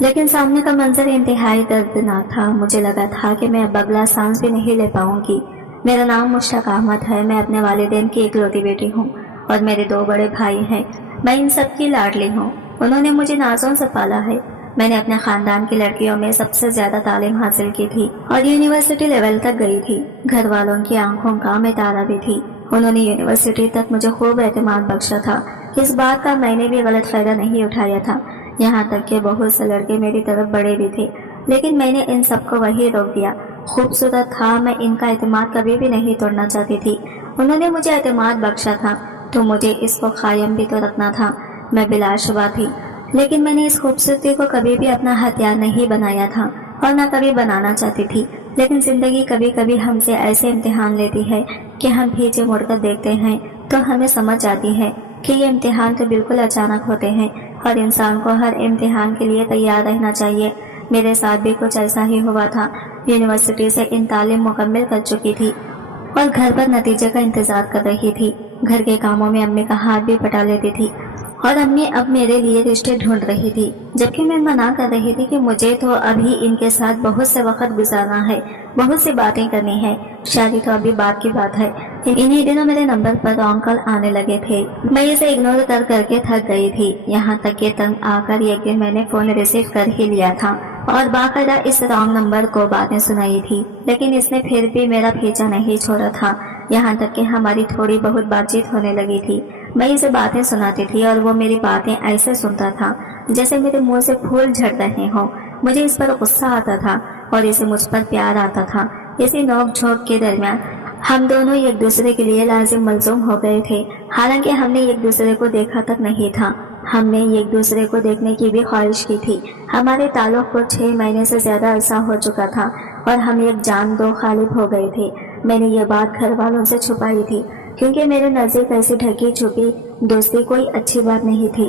لیکن سامنے کا منظر انتہائی دردناک تھا۔ مجھے لگا تھا کہ میں اب اگلا سانس بھی نہیں لے پاؤں گی۔ میرا نام مشتاق احمد ہے، میں اپنے والدین کی اکلوتی بیٹی ہوں اور میرے 2 بڑے بھائی ہیں۔ میں ان سب کی لاڈلی ہوں، انہوں نے مجھے نازوں سے پالا ہے۔ میں نے اپنے خاندان کی لڑکیوں میں سب سے زیادہ تعلیم حاصل کی تھی اور یونیورسٹی لیول تک گئی تھی۔ گھر والوں کی آنکھوں کا میں تارا بھی تھی۔ انہوں نے یونیورسٹی تک مجھے خوب اعتماد بخشا تھا۔ اس بات کا میں نے بھی غلط فائدہ نہیں اٹھایا تھا، یہاں تک کہ بہت سے لڑکے میری طرف بڑے بھی تھے، لیکن میں نے ان سب کو وہی روک دیا۔ خوبصورت تھا، میں ان کا اعتماد کبھی بھی نہیں توڑنا چاہتی تھی۔ انہوں نے مجھے اعتماد بخشا تھا تو مجھے اس کو قائم بھی تو رکھنا تھا۔ میں بلا شبہ تھی، لیکن میں نے اس خوبصورتی کو کبھی بھی اپنا ہتھیار نہیں بنایا تھا اور نہ کبھی بنانا چاہتی تھی۔ لیکن زندگی کبھی کبھی ہم سے ایسے امتحان لیتی ہے کہ ہم پیچھے مڑ کر دیکھتے ہیں تو ہمیں سمجھ آتی ہے کہ یہ امتحان تو بالکل اچانک ہوتے ہیں اور انسان کو ہر امتحان کے لیے تیار رہنا چاہیے۔ میرے ساتھ بھی کچھ ایسا ہی ہوا تھا۔ یونیورسٹی سے ان تعلیم مکمل کر چکی تھی اور گھر پر نتیجے کا انتظار کر رہی تھی۔ گھر کے کاموں میں امی کا ہاتھ بھی بٹا لیتی تھی اور امی اب میرے لیے رشتے ڈھونڈ رہی تھی، جبکہ میں منع کر رہی تھی کہ مجھے تو ابھی ان کے ساتھ بہت سے وقت گزارنا ہے، بہت سی باتیں کرنی ہے، شادی تو ابھی بعد کی بات ہے۔ انہی دنوں میرے نمبر پر رانگ کال آنے لگے تھے۔ میں اسے اگنور کر کر کے تھک گئی تھی، یہاں تک کہ تنگ آ کر ایک دن میں نے فون ریسیو کر ہی لیا تھا اور باقاعدہ اس رانگ نمبر کو باتیں سنائی تھی، لیکن اس نے پھر بھی میرا پیچھا نہیں چھوڑا تھا، یہاں تک کہ ہماری تھوڑی بہت بات چیت ہونے لگی تھی۔ میں اسے باتیں سناتی تھی اور وہ میری باتیں ایسے سنتا تھا جیسے میرے منہ سے پھول جھڑ رہے ہوں۔ مجھے اس پر غصہ آتا تھا اور اسے مجھ پر پیار آتا تھا۔ اسی نوک جھونک کے درمیان ہم دونوں ایک دوسرے کے لیے لازم ملزوم ہو گئے تھے، حالانکہ ہم نے ایک دوسرے کو دیکھا تک نہیں تھا۔ ہم نے ایک دوسرے کو دیکھنے کی بھی خواہش کی تھی۔ ہمارے تعلق کو 6 مہینے سے زیادہ عرصہ ہو چکا تھا اور ہم ایک جان دو خالب ہو گئے تھے۔ میں نے یہ بات گھر والوں سے چھپائی تھی کیونکہ میرے نزدیک ایسی ڈھکی چھپی دوستی کوئی اچھی بات نہیں تھی،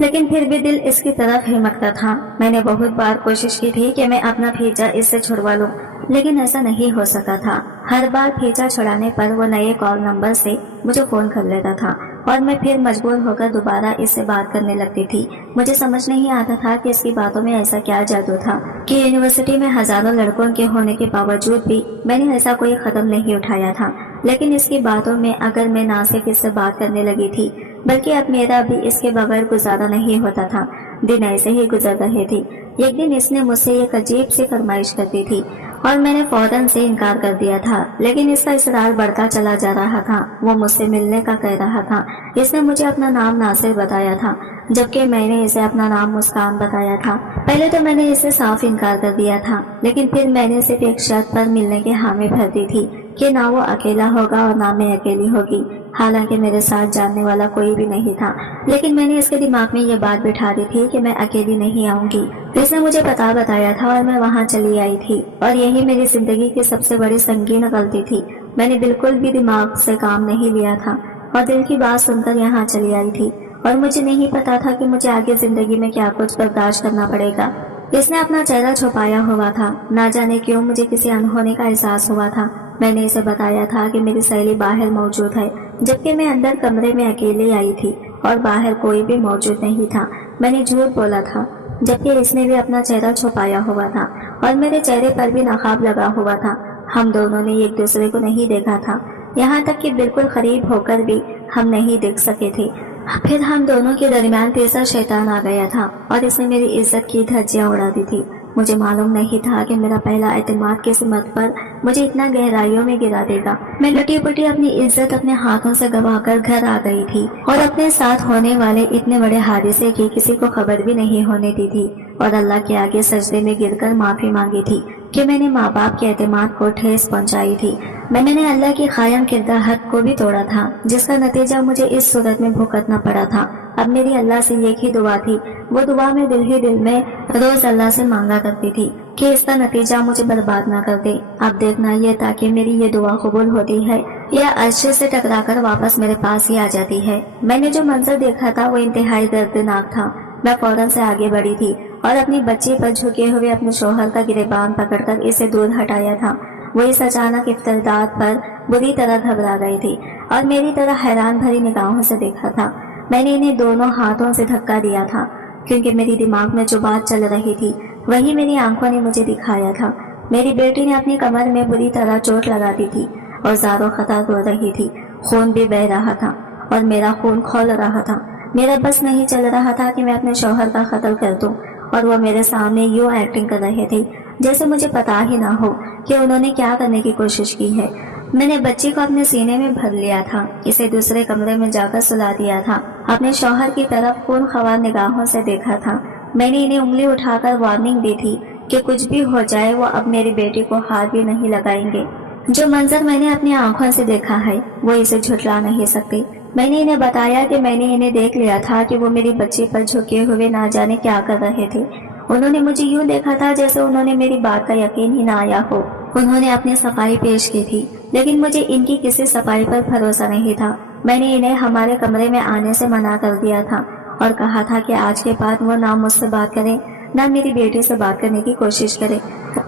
لیکن پھر بھی دل اس کی طرف ہمکتا تھا۔ میں نے بہت بار کوشش کی تھی کہ میں اپنا پیچھا اس سے چھڑوا لوں، لیکن ایسا نہیں ہو سکا تھا۔ ہر بار پیچھا چھڑانے پر وہ نئے کال نمبر سے مجھے فون کر لیتا تھا اور میں پھر مجبور ہو کر دوبارہ اس سے بات کرنے لگتی تھی۔ مجھے سمجھ نہیں آتا تھا کہ اس کی باتوں میں ایسا کیا جادو تھا کہ یونیورسٹی میں ہزاروں لڑکوں کے ہونے کے باوجود بھی میں نے ایسا کوئی قدم نہیں اٹھایا تھا۔ لیکن اس کی باتوں میں اگر میں نہ صرف اس سے بات کرنے لگی تھی بلکہ اب میرا بھی اس کے بغیر گزارا نہیں ہوتا تھا۔ دن ایسے ہی گزر رہے تھے۔ ایک دن اس نے مجھ سے ایک عجیب سی فرمائش کرتی تھی اور میں نے فوراً سے انکار کر دیا تھا، لیکن اس کا اصرار بڑھتا چلا جا رہا تھا۔ وہ مجھ سے ملنے کا کہہ رہا تھا۔ اس نے مجھے اپنا نام ناصر بتایا تھا، جبکہ میں نے اسے اپنا نام مسکان بتایا تھا۔ پہلے تو میں نے اسے صاف انکار کر دیا تھا، لیکن پھر میں نے صرف ایک شرط پر ملنے کی حامی بھر دی تھی کہ نہ وہ اکیلا ہوگا اور نہ میں اکیلی ہوگی۔ حالانکہ میرے ساتھ جاننے والا کوئی بھی نہیں تھا، لیکن میں نے اس کے دماغ میں یہ بات بٹھا دی تھی کہ میں اکیلی نہیں آؤں گی۔ اس نے مجھے پتہ بتایا تھا اور میں وہاں چلی آئی تھی، اور یہی میری زندگی کی سب سے بڑی سنگین غلطی تھی۔ میں نے بالکل بھی دماغ سے کام نہیں لیا تھا اور دل کی بات سن کر یہاں چلی آئی تھی، اور مجھے نہیں پتا تھا کہ مجھے آگے زندگی میں کیا کچھ برداشت کرنا پڑے گا۔ اس نے اپنا چہرہ چھپایا ہوا تھا، نہ جانے کیوں مجھے کسی انہونے کا احساس ہوا تھا۔ میں نے اسے بتایا تھا کہ میری سہیلی باہر موجود ہے، جبکہ میں اندر کمرے میں اکیلے آئی تھی اور باہر کوئی بھی موجود نہیں تھا۔ میں نے جھوٹ بولا تھا، جبکہ اس نے بھی اپنا چہرہ چھپایا ہوا تھا اور میرے چہرے پر بھی نقاب لگا ہوا تھا۔ ہم دونوں نے ایک دوسرے کو نہیں دیکھا تھا، یہاں تک کہ بالکل قریب ہو کر بھی ہم نہیں دیکھ سکے تھے۔ پھر ہم دونوں کے درمیان تیسرا شیطان آ گیا تھا اور اس نے میری عزت کی دھجیاں اڑا دی تھی۔ مجھے معلوم نہیں تھا کہ میرا پہلا اعتماد کی سمت پر مجھے اتنا گہرائیوں میں گرا دے گا۔ میں لٹی پٹی اپنی عزت اپنے ہاتھوں سے گوا کر گھر آ گئی تھی اور اپنے ساتھ ہونے والے اتنے بڑے حادثے کی کسی کو خبر بھی نہیں ہونے دی تھی، اور اللہ کے آگے سجدے میں گر کر معافی مانگی تھی کہ میں نے ماں باپ کے اعتماد کو ٹھیس پہنچائی تھی۔ میں نے اللہ کی قائم کردہ حد کو بھی توڑا تھا، جس کا نتیجہ مجھے اس صورت میں بھگتنا پڑا تھا۔ اب میری اللہ سے ایک ہی دعا تھی، وہ دعا میں دل ہی دل میں روز اللہ سے مانگا کرتی تھی کہ اس کا نتیجہ مجھے برباد نہ کر دے۔ اب دیکھنا یہ تھا کہ میری یہ دعا قبول ہوتی ہے یا عرشے سے ٹکرا کر واپس میرے پاس ہی آ جاتی ہے۔ میں نے جو منظر دیکھا تھا وہ انتہائی دردناک تھا۔ میں فوراً سے آگے بڑھی تھی اور اپنی بچی پر جھکے ہوئے اپنے شوہر کا گریبان پکڑ کر اسے دور ہٹایا تھا۔ وہ اس اچانک افتادات پر بری طرح گھبرا گئی تھی اور میری طرح حیران بھری نگاہوں سے دیکھا تھا۔ میں نے انہیں دونوں ہاتھوں سے دھکا دیا تھا کیونکہ میری دماغ میں جو بات چل رہی تھی وہی میری آنکھوں نے مجھے دکھایا تھا۔ میری بیٹی نے اپنی کمر میں بری طرح چوٹ لگا دی تھی اور زاروں خطا رو رہی تھی، خون بھی بہہ رہا تھا اور میرا خون کھول رہا تھا۔ میرا بس نہیں چل رہا تھا کہ میں اپنے شوہر کا قتل کر دوں، اور وہ میرے سامنے یوں ایکٹنگ کر رہے تھے جیسے مجھے پتا ہی نہ ہو کہ انہوں نے کیا کرنے کی کوشش کی ہے۔ میں نے بچی کو اپنے سینے میں بھر لیا تھا، اسے دوسرے کمرے میں جا کر سلا دیا تھا، اپنے شوہر کی طرف خون خوار نگاہوں سے دیکھا تھا۔ میں نے انہیں انگلی اٹھا کر وارننگ دی تھی کہ کچھ بھی ہو جائے وہ اب میری بیٹی کو ہاتھ بھی نہیں لگائیں گے۔ جو منظر میں نے اپنی آنکھوں سے دیکھا ہے وہ اسے جھٹلا نہیں سکتے۔ میں نے انہیں بتایا کہ میں نے انہیں دیکھ لیا تھا کہ وہ میری بچی پر جھکے ہوئے نہ جانے کیا کر رہے تھے۔ انہوں نے مجھے یوں دیکھا تھا جیسے انہوں نے میری بات کا یقین ہی نہ آیا ہو۔ انہوں نے اپنی صفائی پیش کی تھی، لیکن مجھے ان کی کسی صفائی پر بھروسہ نہیں تھا۔ میں نے انہیں ہمارے کمرے میں آنے سے منع کر دیا تھا اور کہا تھا کہ آج کے بعد وہ نہ مجھ سے بات کریں نہ میری بیٹی سے بات کرنے کی کوشش کرے۔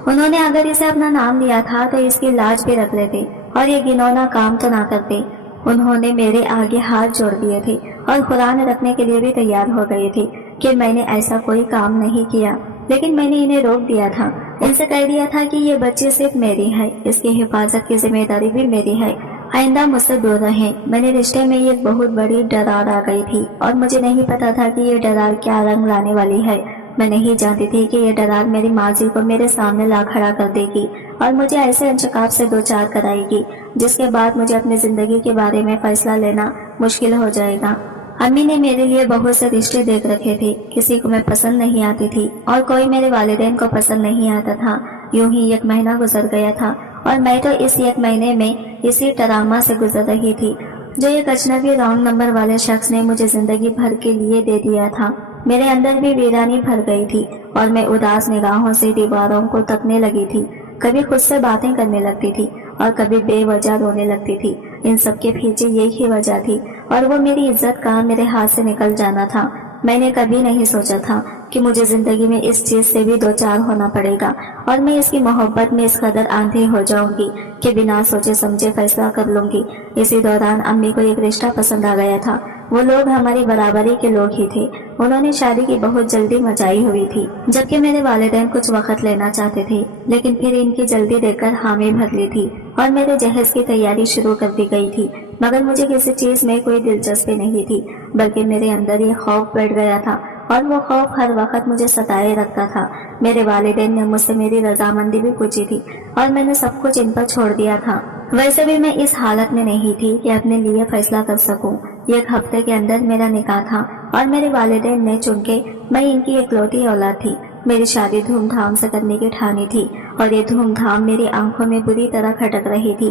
انہوں نے اگر اسے اپنا نام لیا تھا تو اس کی لاج بھی رکھ لیتے اور یہ گنونا کام تو نہ کرتے۔ انہوں نے میرے آگے ہاتھ جوڑ دیے تھے اور قرآن رکھنے کے لیے بھی تیار ہو گئے تھے کہ میں نے ایسا کوئی کام نہیں کیا، لیکن میں نے انہیں روک دیا تھا۔ ان سے کہہ دیا تھا کہ یہ بچی صرف میری ہے، اس کی حفاظت کی ذمہ داری بھی میری ہے، آئندہ مجھ سے دور رہیں۔ میں نے رشتے میں ایک بہت بڑی ڈرار آ گئی تھی اور مجھے نہیں پتا تھا کہ یہ ڈرار کیا رنگ لانے والی ہے۔ میں نہیں جانتی تھی کہ یہ ڈرار میری ماضی کو میرے سامنے لا کھڑا کر دے گی اور مجھے ایسے انشقاق سے دوچار کرائے گی جس کے بعد مجھے اپنی زندگی کے بارے میں فیصلہ لینا مشکل ہو جائے گا۔ امی نے میرے لیے بہت سے رشتے دیکھ رکھے تھے، کسی کو میں پسند نہیں آتی تھی اور کوئی میرے والدین کو پسند نہیں آتا تھا۔ یوں ہی 1 مہینہ گزر گیا تھا اور میں تو اس 1 مہینے میں اسی ڈرامہ سے گزر رہی تھی جو ایک اجنبی رانگ نمبر والے شخص نے مجھے زندگی بھر کے لیے دے دیا تھا۔ میرے اندر بھی ویرانی بھر گئی تھی اور میں اداس نگاہوں سے دیواروں کو تکنے لگی تھی، کبھی خود سے باتیں کرنے لگتی تھی اور کبھی بے وجہ رونے لگتی تھی۔ ان سب کے پیچھے یہی وجہ تھی اور وہ میری عزت کا میرے ہاتھ سے نکل جانا تھا۔ میں نے کبھی نہیں سوچا تھا کہ مجھے زندگی میں اس چیز سے بھی دوچار ہونا پڑے گا اور میں اس کی محبت میں اس قدر آندھی ہو جاؤں گی کہ بنا سوچے سمجھے فیصلہ کر لوں گی۔ اسی دوران امی کو ایک رشتہ پسند آ گیا تھا۔ وہ لوگ ہماری برابری کے لوگ ہی تھے۔ انہوں نے شادی کی بہت جلدی مچائی ہوئی تھی، جبکہ میرے والدین کچھ وقت لینا چاہتے تھے، لیکن پھر ان کی جلدی دیکھ کر حامی بھر لی تھی اور میرے جہیز کی تیاری شروع کر دی گئی تھی۔ مگر مجھے کسی چیز میں کوئی دلچسپی نہیں تھی، بلکہ میرے اندر یہ خوف بیٹھ گیا تھا اور وہ خوف ہر وقت مجھے ستائے رکھتا تھا۔ میرے والدین نے مجھ سے میری رضامندی بھی پوچھی تھی اور میں نے سب کچھ ان پر چھوڑ دیا تھا۔ ویسے بھی میں اس حالت میں نہیں تھی کہ اپنے لیے فیصلہ کر سکوں۔ 1 ہفتے کے اندر میرا نکاح تھا اور میرے والدین نے، چونکہ میں ان کی اکلوتی اولاد تھی، میری شادی دھوم دھام سے کرنے کی ٹھانی تھی اور یہ دھوم دھام میری آنکھوں میں بری طرح کھٹک رہی تھی۔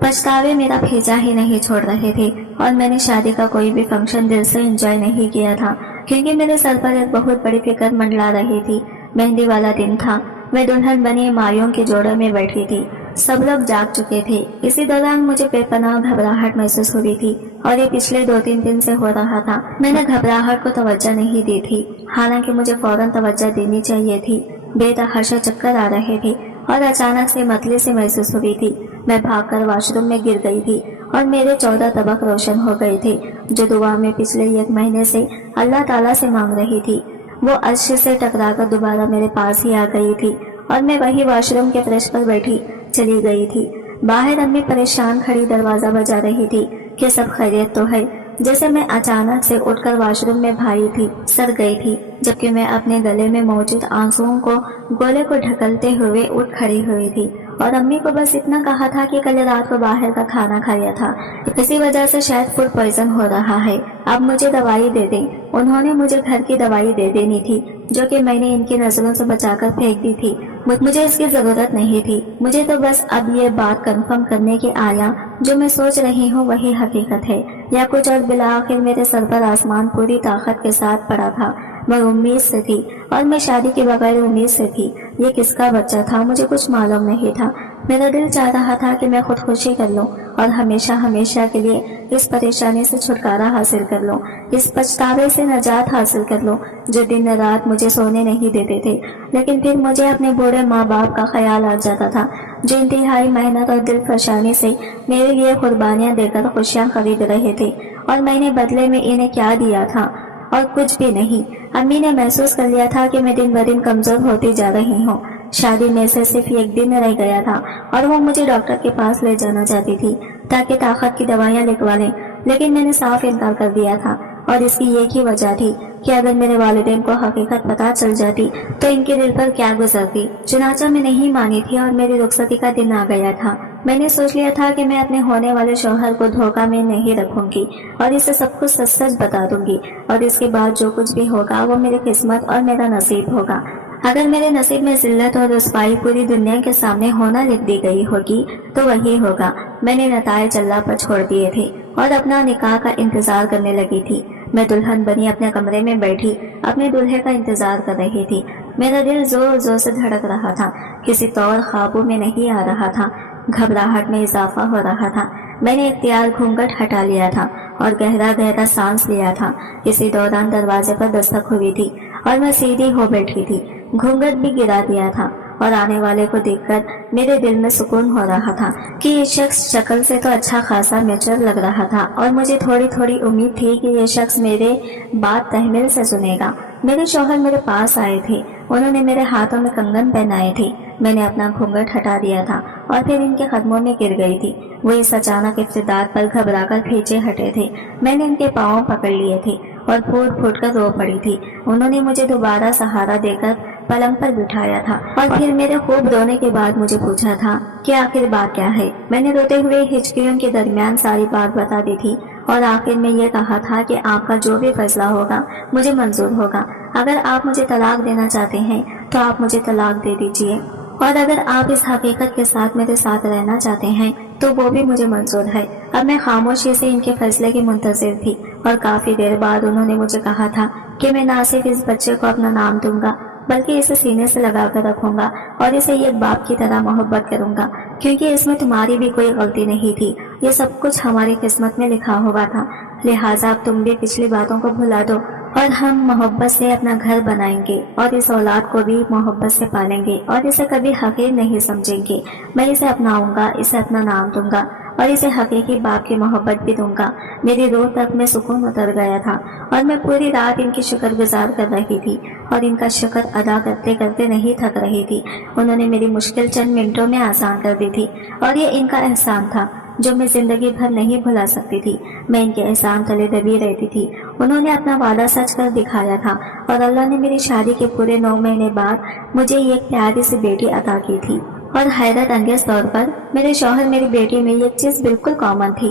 پچھتاوے میرا بھیجا ہی نہیں چھوڑ رہے تھے اور میں نے شادی کا کوئی بھی فنکشن دل سے انجوائے نہیں کیا تھا، کیونکہ میرے سر پر ایک بہت بڑی فکر منڈلا رہی تھی۔ مہندی والا دن تھا، میں دلہن بنی مایوں کے جوڑے میں بیٹھی تھی، سب لوگ جاگ چکے تھے۔ اسی دوران مجھے بے پناہ گھبراہٹ محسوس ہو رہی تھی اور یہ پچھلے 2-3 دن سے ہو رہا تھا۔ میں نے گھبراہٹ کو توجہ نہیں دی تھی، حالانکہ مجھے فوراً توجہ دینی چاہیے تھی۔ بے تحاشا چکر آ رہے تھے اور اچانک سے متلی سے محسوس ہوئی تھی۔ میں بھاگ کر واش روم میں گر گئی تھی اور میرے 14 طبق روشن ہو گئے تھے جو دعا میں پچھلے 1 مہینے سے اللہ تعالیٰ سے مانگ رہی تھی۔ وہ عرش سے ٹکرا کر دوبارہ میرے پاس ہی آ گئی تھی اور میں وہی واش روم کے فرش پر بیٹھی چلی گئی تھی۔ باہر امی پریشان کھڑی دروازہ بجا رہی تھی کہ سب خیریت تو ہے۔ جیسے میں اچانک سے اٹھ کر واش روم میں بھائی تھی، سر گئی تھی، جبکہ میں اپنے گلے میں موجود آنسوؤں کو گولے کو ڈھکلتے ہوئے اٹھ کھڑی ہوئی تھی اور امی کو بس اتنا کہا تھا کہ کل رات کو باہر کا کھانا کھایا تھا، اسی وجہ سے شاید فوڈ پوائزن ہو رہا ہے، اب مجھے دوائی دے دیں۔ انہوں نے مجھے گھر کی دوائی دے دینی تھی جو کہ میں نے ان کی نظروں سے بچا کر پھینک دی تھی۔ مجھے اس کی ضرورت نہیں تھی، مجھے تو بس اب یہ بات کنفرم کرنے کی آیا جو میں سوچ رہی ہوں وہی حقیقت ہے یا کچھ اور۔ بالآخر میرے سر پر آسمان پوری طاقت کے ساتھ پڑا تھا۔ میں امید سے تھی اور میں شادی کے بغیر امید سے تھی۔ یہ کس کا بچہ تھا مجھے کچھ معلوم نہیں تھا۔ میرا دل چاہ رہا تھا کہ میں خودکشی کر لوں اور ہمیشہ ہمیشہ کے لیے اس پریشانی سے چھٹکارا حاصل کر لوں، اس پچھتاوے سے نجات حاصل کر لوں جو دن رات مجھے سونے نہیں دیتے تھے۔ لیکن پھر مجھے اپنے بوڑھے ماں باپ کا خیال آ جاتا تھا جو انتہائی محنت اور دل فشانی سے میرے لیے قربانیاں دے کر خوشیاں خرید رہے تھے، اور میں نے بدلے میں انہیں کیا دیا تھا؟ اور کچھ بھی نہیں۔ امی نے محسوس کر لیا تھا کہ میں دن بدن کمزور ہوتی جا رہی ہوں۔ شادی میں سے صرف ایک دن رہ گیا تھا اور وہ مجھے ڈاکٹر کے پاس لے جانا چاہتی تھی تاکہ طاقت کی دوائیاں لکھوا لیں، لیکن میں نے صاف انکار کر دیا تھا، اور اس کی ایک ہی وجہ تھی کہ اگر میرے والدین کو حقیقت پتہ چل جاتی تو ان کے دل پر کیا گزرتی۔ چنانچہ میں نہیں مانی تھی اور میری رخصتی کا دن آ گیا تھا۔ میں نے سوچ لیا تھا کہ میں اپنے ہونے والے شوہر کو دھوکہ میں نہیں رکھوں گی اور اسے سب کچھ سچ سچ بتا دوں گی، اور اس کے بعد جو کچھ بھی ہوگا وہ میری قسمت اور میرا نصیب ہوگا۔ اگر میرے نصیب میں ذلت اور رسوائی پوری دنیا کے سامنے ہونا لکھ دی گئی ہوگی تو وہی ہوگا۔ میں نے نتائج اللہ پر چھوڑ دیے تھے اور اپنا نکاح کا انتظار کرنے لگی تھی۔ میں دلہن بنی اپنے کمرے میں بیٹھی اپنے دولہے کا انتظار کر رہی تھی۔ میرا دل زور زور سے دھڑک رہا تھا، کسی طور خوابوں میں نہیں آ رہا تھا، گھبراہٹ میں اضافہ ہو رہا تھا۔ میں نے اختیار گھونگھٹ ہٹا لیا تھا اور گہرا گہرا سانس لیا تھا۔ اسی دوران دروازے پر دستک ہوئی تھی اور میں سیدھی ہو بیٹھی تھی، گھونگھٹ بھی گرا دیا تھا، اور آنے والے کو دیکھ کر میرے دل میں سکون ہو رہا تھا کہ یہ شخص شکل سے تو اچھا خاصا میچور لگ رہا تھا، اور مجھے تھوڑی تھوڑی امید تھی کہ یہ شخص میرے بات تحمل سے سنے گا۔ میرے شوہر میرے پاس آئے تھے، انہوں نے میرے ہاتھوں میں کنگن پہنائے تھے۔ میں نے اپنا گھونگھٹ ہٹا دیا تھا اور پھر ان کے قدموں میں گر گئی تھی۔ وہ اس اچانک ابتدار پر گھبرا کر پیچھے ہٹے تھے۔ میں نے ان کے پاؤں پکڑ لیے تھے اور پھوٹ پھوٹ کر رو پڑی تھی۔ انہوں نے مجھے دوبارہ سہارا دے کر پلنگ پر بٹھایا تھا اور پھر میرے خوب رونے کے بعد مجھے پوچھا تھا کہ آخر بات کیا ہے۔ میں نے روتے ہوئے ہچکیوں کے درمیان ساری بات بتا دی تھی اور آخر میں یہ کہا تھا کہ آپ کا جو بھی فیصلہ ہوگا مجھے منظور ہوگا۔ اگر آپ مجھے طلاق دینا چاہتے ہیں تو آپ مجھے طلاق دے دیجیے، اور اگر آپ اس حقیقت کے ساتھ میرے ساتھ رہنا چاہتے ہیں تو وہ بھی مجھے منظور ہے۔ اب میں خاموشی سے ان کے فیصلے کی منتظر تھی، اور کافی دیر بعد انہوں نے مجھے کہا تھا کہ میں نہ صرف اس بچے کو اپنا نام دوں گا بلکہ اسے سینے سے لگا کر رکھوں گا اور اسے ایک باپ کی طرح محبت کروں گا، کیونکہ اس میں تمہاری بھی کوئی غلطی نہیں تھی، یہ سب کچھ ہماری قسمت میں لکھا ہوا تھا۔ لہٰذا اب تم بھی پچھلی باتوں کو بھلا دو اور ہم محبت سے اپنا گھر بنائیں گے اور اس اولاد کو بھی محبت سے پالیں گے اور اسے کبھی حقیر نہیں سمجھیں گے۔ میں اسے اپناؤں گا، اسے اپنا نام دوں گا اور اسے حقیقی باپ کی محبت بھی دوں گا۔ میری روح تک میں سکون اتر گیا تھا اور میں پوری رات ان کی شکر گزار کر رہی تھی اور ان کا شکر ادا کرتے کرتے نہیں تھک رہی تھی۔ انہوں نے میری مشکل چند منٹوں میں آسان کر دی تھی، اور یہ ان کا احسان تھا جو میں زندگی بھر نہیں بھلا سکتی تھی۔ میں ان کے احسان تلے دبی رہتی تھی۔ انہوں نے اپنا وعدہ سچ کر دکھایا تھا، اور اللہ نے میری شادی کے پورے 9 مہینے بعد مجھے ایک پیاری سی بیٹی عطا کی تھی۔ اور حیرت انگیز طور پر میرے شوہر میری بیٹی میں ایک چیز بالکل کامن تھی،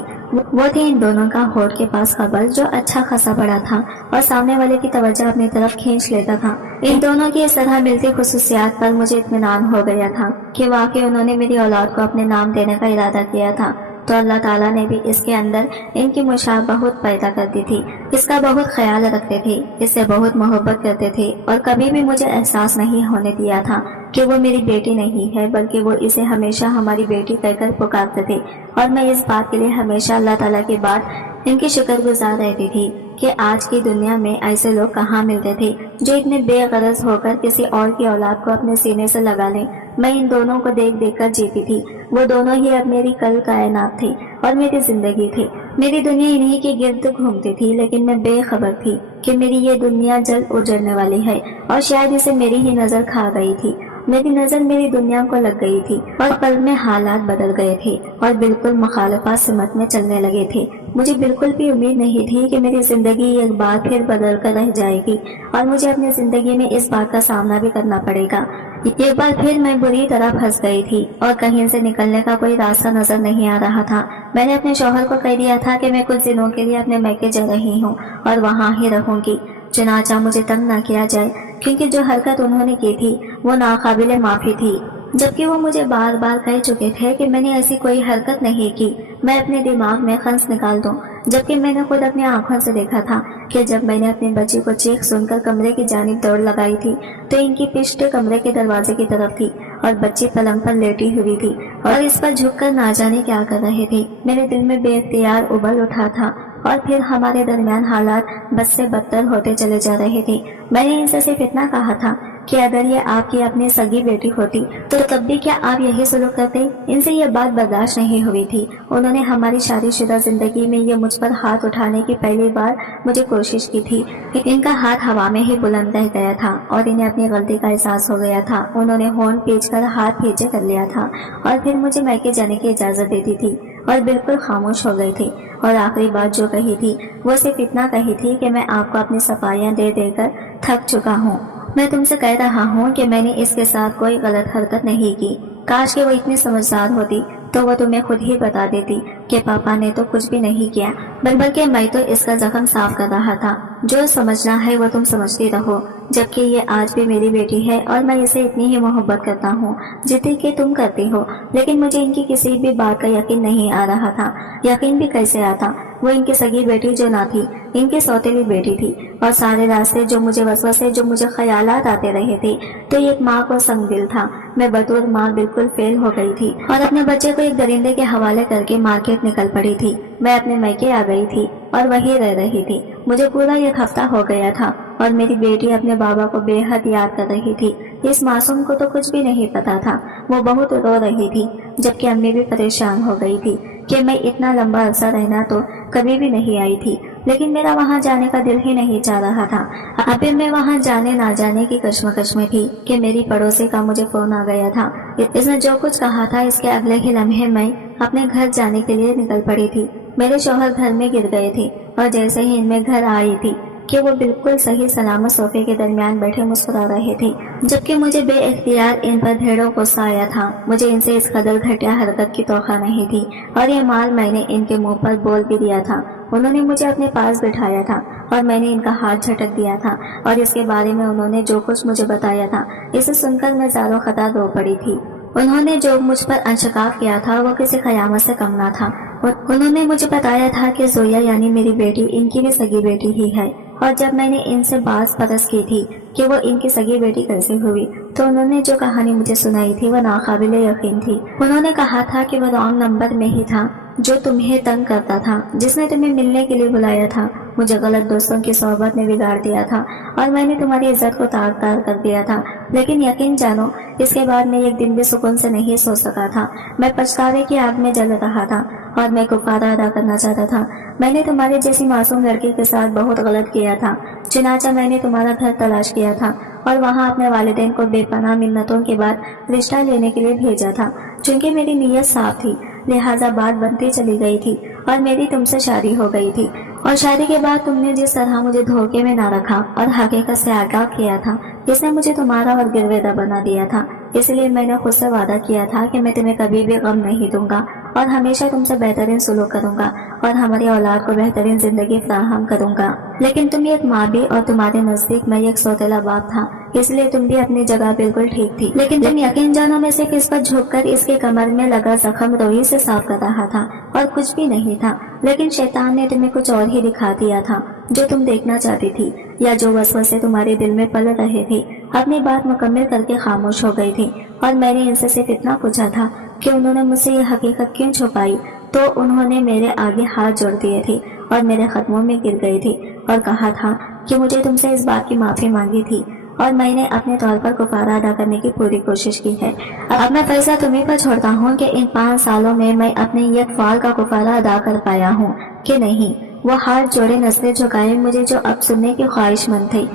وہ تھی ان دونوں کا ہونٹ کے پاس قبر جو اچھا خاصا بڑا تھا اور سامنے والے کی توجہ اپنی طرف کھینچ لیتا تھا۔ ان دونوں کی اس طرح ملتی خصوصیات پر مجھے اطمینان ہو گیا تھا کہ واقعی انہوں نے میری اولاد کو اپنے نام دینے کا ارادہ کیا تھا، تو اللہ تعالیٰ نے بھی اس کے اندر ان کی مشابہت پیدا کر دی تھی۔ اس کا بہت خیال رکھتے تھے، اس سے بہت محبت کرتے تھے، اور کبھی بھی مجھے احساس نہیں ہونے دیا تھا کہ وہ میری بیٹی نہیں ہے، بلکہ وہ اسے ہمیشہ ہماری بیٹی کہہ کر پکارتے تھے۔ اور میں اس بات کے لیے ہمیشہ اللہ تعالیٰ کے بعد ان کی شکر گزار رہتی تھی کہ آج کی دنیا میں ایسے لوگ کہاں ملتے تھے جو اتنے بے غرض ہو کر کسی اور کی اولاد کو اپنے سینے سے لگا لیں۔ میں ان دونوں کو دیکھ دیکھ کر جیتی تھی۔ وہ دونوں ہی اب میری کل کائنات تھی اور میری زندگی تھی۔ میری دنیا انہی کے گرد گھومتی تھی، لیکن میں بے خبر تھی کہ میری یہ دنیا جلد اجڑنے والی ہے، اور شاید اسے میری ہی نظر کھا گئی تھی۔ میری نظر میری دنیا کو لگ گئی تھی اور پل میں حالات بدل گئے تھے اور بالکل مخالفت سمت میں چلنے لگے تھے۔ مجھے بالکل بھی امید نہیں تھی کہ میری زندگی ایک بار پھر بدل کر رہ جائے گی اور مجھے اپنی زندگی میں اس بات کا سامنا بھی کرنا پڑے گا۔ ایک بار پھر میں بری طرح پھنس گئی تھی اور کہیں سے نکلنے کا کوئی راستہ نظر نہیں آ رہا تھا۔ میں نے اپنے شوہر کو کہہ دیا تھا کہ میں کچھ دنوں کے لیے اپنے میکے جا رہی ہوں اور وہاں ہی رہوں گی، چنانچہ مجھے تنگ نہ کیا جائے، کیونکہ جو حرکت انہوں نے کی تھی وہ ناقابل معافی تھی، جبکہ وہ مجھے بار بار کہہ چکے تھے کہ میں نے ایسی کوئی حرکت نہیں کی۔ میں اپنے دماغ میں خنس نکال دوں، جبکہ میں نے خود اپنی آنکھوں سے دیکھا تھا کہ جب میں نے اپنی بچی کو چیخ سن کر کمرے کی جانب دوڑ لگائی تھی تو ان کی پشت کمرے کے دروازے کی طرف تھی اور بچی پلنگ پر لیٹی ہوئی تھی اور اس پر جھک کر نہ جانے کیا کر رہے تھے۔ میرے دل میں بے اختیار ابل اٹھا تھا اور پھر ہمارے درمیان حالات بد سے بدتر ہوتے چلے جا رہے تھے۔ میں نے ان سے صرف اتنا کہا تھا کہ اگر یہ آپ کی اپنی سگی بیٹی ہوتی تو تب بھی کیا آپ یہی سلوک کرتے؟ ان سے یہ بات برداشت نہیں ہوئی تھی۔ انہوں نے ہماری شادی شدہ زندگی میں یہ مجھ پر ہاتھ اٹھانے کی پہلی بار مجھے کوشش کی تھی۔ ان کا ہاتھ ہوا میں ہی بلند رہ گیا تھا اور انہیں اپنی غلطی کا احساس ہو گیا تھا۔ انہوں نے ہونٹ پیچ کر ہاتھ پیچھے کر لیا تھا اور پھر مجھے میکے جانے کی اجازت دیتی تھی اور بالکل خاموش ہو گئی تھی، اور آخری بات جو کہی تھی وہ صرف اتنا کہی تھی کہ میں آپ کو اپنی صفائیاں دے دے کر تھک چکا ہوں۔ میں تم سے کہہ رہا ہوں کہ میں نے اس کے ساتھ کوئی غلط حرکت نہیں کی۔ کاش کہ وہ اتنی سمجھدار ہوتی تو وہ تمہیں خود ہی بتا دیتی کہ پاپا نے تو کچھ بھی نہیں کیا، بلکہ میں تو اس کا زخم صاف کر رہا تھا۔ جو سمجھنا ہے وہ تم سمجھتی رہو، جبکہ یہ آج بھی میری بیٹی ہے اور میں اسے اتنی ہی محبت کرتا ہوں جتنی کہ تم کرتی ہو۔ لیکن مجھے ان کی کسی بھی بات کا یقین نہیں آ رہا تھا۔ یقین بھی کیسے آتا؟ وہ ان کی سگی بیٹی جو نہ تھی، ان کی سوتیلی بیٹی تھی، اور سارے راستے جو مجھے وسوسے، جو مجھے خیالات آتے رہے تھے، تو ایک ماں کو سنگ دل تھا۔ میں بطور ماں بالکل فیل ہو گئی تھی اور اپنے بچے کو ایک درندے کے حوالے کر کے مارکیٹ نکل پڑی تھی۔ میں اپنے میکے آ گئی تھی اور وہیں رہ رہی تھی۔ مجھے پورا ایک ہفتہ ہو گیا تھا اور میری بیٹی اپنے بابا کو بے حد یاد کر رہی تھی۔ اس معصوم کو تو کچھ بھی نہیں پتا تھا، وہ بہت رو رہی تھی، جبکہ امی بھی پریشان ہو گئی تھی کہ میں اتنا لمبا عرصہ رہنا تو کبھی بھی نہیں آئی تھی، لیکن میرا وہاں جانے کا دل ہی نہیں چاہ رہا تھا۔ ابھی میں وہاں جانے نہ جانے کی کشمکش میں تھی کہ میری پڑوسی کا مجھے فون آ گیا تھا۔ اس نے جو کچھ کہا تھا اس کے اگلے ہی لمحے میں اپنے گھر جانے کے لیے نکل پڑی تھی۔ میرے شوہر گھر میں گر گئے تھے اور جیسے ہی ان میں گھر آئی تھی کہ وہ بالکل صحیح سلامت صوفے کے درمیان بیٹھے مسکرا رہے تھے، جبکہ مجھے بے اختیار ان پر ڈھیروں غصہ آیا تھا۔ مجھے ان سے اس قدر گھٹیا حرکت کی توقع نہیں تھی اور یہ مال میں نے ان کے منہ پر بول بھی دیا تھا۔ انہوں نے مجھے اپنے پاس بٹھایا تھا اور میں نے ان کا ہاتھ جھٹک دیا تھا، اور اس کے بارے میں انہوں نے جو کچھ مجھے بتایا تھا اسے سن کر میں زاروں خطا رو پڑی تھی۔ انہوں نے جو مجھ پر انشکاف کیا تھا وہ کسی قیامت سے کم نہ تھا۔ انہوں نے مجھے بتایا تھا کہ زویا یعنی میری بیٹی ان کی بھی سگی بیٹی ہی ہے، اور جب میں نے ان سے باز پرس کی تھی کہ وہ ان کی سگی بیٹی کیسے ہوئی تو انہوں نے جو کہانی مجھے سنائی تھی وہ ناقابل یقین تھی۔ انہوں نے کہا تھا کہ وہ رانگ نمبر میں ہی تھا جو تمہیں تنگ کرتا تھا، جس نے تمہیں ملنے کے لیے بلایا تھا، مجھے غلط دوستوں کی صحبت نے بگاڑ دیا تھا اور میں نے تمہاری عزت کو تار تار کر دیا تھا۔ لیکن یقین جانو اس کے بعد میں ایک دن بھی سکون سے نہیں سو سکا تھا۔ میں پچھتاوے کی آگ میں جل رہا تھا اور میں کفارہ ادا کرنا چاہتا تھا۔ میں نے تمہاری جیسی معصوم لڑکی کے ساتھ بہت غلط کیا تھا، چنانچہ میں نے تمہارا گھر تلاش کیا تھا اور وہاں اپنے والدین کو بے پناہ منتوں کے بعد رشتہ لینے کے لیے بھیجا تھا۔ چونکہ میری نیت صاف تھی لہٰذا بات بنتی چلی گئی تھی اور میری تم سے شادی ہو گئی تھی، اور شادی کے بعد تم نے جس طرح مجھے دھوکے میں نہ رکھا اور حقیقت سے آگاہ کیا تھا اس نے مجھے تمہارا اور گرویدہ بنا دیا تھا۔ اس لیے میں نے خود سے وعدہ کیا تھا کہ میں تمہیں کبھی بھی غم نہیں دوں گا اور ہمیشہ تم سے بہترین سلوک کروں گا اور ہماری اولاد کو بہترین زندگی فراہم کروں گا۔ لیکن تم ایک ماں بھی اور تمہارے نزدیک میں ایک سوتیلا باپ تھا، اس لیے تم بھی اپنی جگہ بالکل ٹھیک تھی۔ لیکن تم یقین جانو میں صرف اس پر جھک کر اس کے کمر میں لگا زخم روئی سے صاف کر رہا تھا اور کچھ بھی نہیں تھا۔ لیکن شیطان نے تمہیں کچھ اور ہی دکھا دیا تھا جو تم دیکھنا چاہتی تھی یا جو وسوسے تمہارے دل میں پل رہے تھے۔ اپنی بات مکمل کر کے خاموش ہو گئی تھی اور میں نے ان سے صرف اتنا پوچھا تھا کہ انہوں نے مجھ سے یہ حقیقت کیوں چھپائی، تو انہوں نے میرے آگے ہاتھ جوڑ دیے تھے اور میرے قدموں میں گر گئی تھی اور کہا تھا کہ مجھے تم سے اس بات کی معافی مانگی تھی اور میں نے اپنے طور پر کفارہ ادا کرنے کی پوری کوشش کی ہے۔ اب میں فیصلہ تمہیں پر چھوڑتا ہوں کہ ان 5 سالوں میں میں اپنے یک فعل کا کفارہ ادا کر پایا ہوں کہ نہیں۔ وہ ہاتھ جوڑے نظریں جھکائے مجھے جو اب سننے کی خواہش مند تھی۔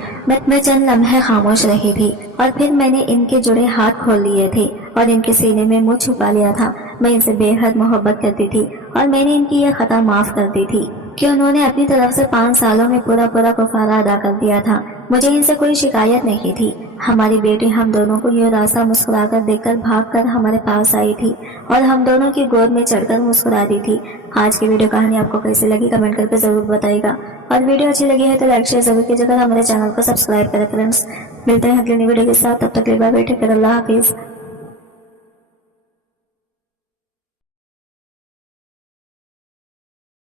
میں چند لمحے خاموش رہی تھی اور پھر میں نے ان کے جڑے ہاتھ کھول لیے تھے اور ان کے سینے میں منہ چھپا لیا تھا۔ میں ان سے بے حد محبت کرتی تھی اور میں نے ان کی یہ خطا معاف کر دی تھی کہ انہوں نے اپنی طرف سے 5 سالوں میں پورا کفارہ ادا کر دیا تھا۔ مجھے ان سے کوئی شکایت نہیں تھی۔ ہماری بیٹی ہم دونوں کو یہ راستہ مسکرا کر دیکھ کر بھاگ کر ہمارے پاس آئی تھی اور ہم دونوں کی گود میں چڑھ کر مسکرا دی تھی۔ آج کی ویڈیو کہانی آپ کو کیسی لگی کمنٹ کر کے ضرور بتائیے گا، اور ویڈیو اچھی لگی ہے تو لائک شیئر ضرور کیجیے گا، ہمارے چینل کو سبسکرائب کریں فرینڈس۔ ملتے ہیں اگلی نئی ویڈیو کے ساتھ، تب تک کے لیے بائے بائے، ٹیک کیئر، اللہ حافظ۔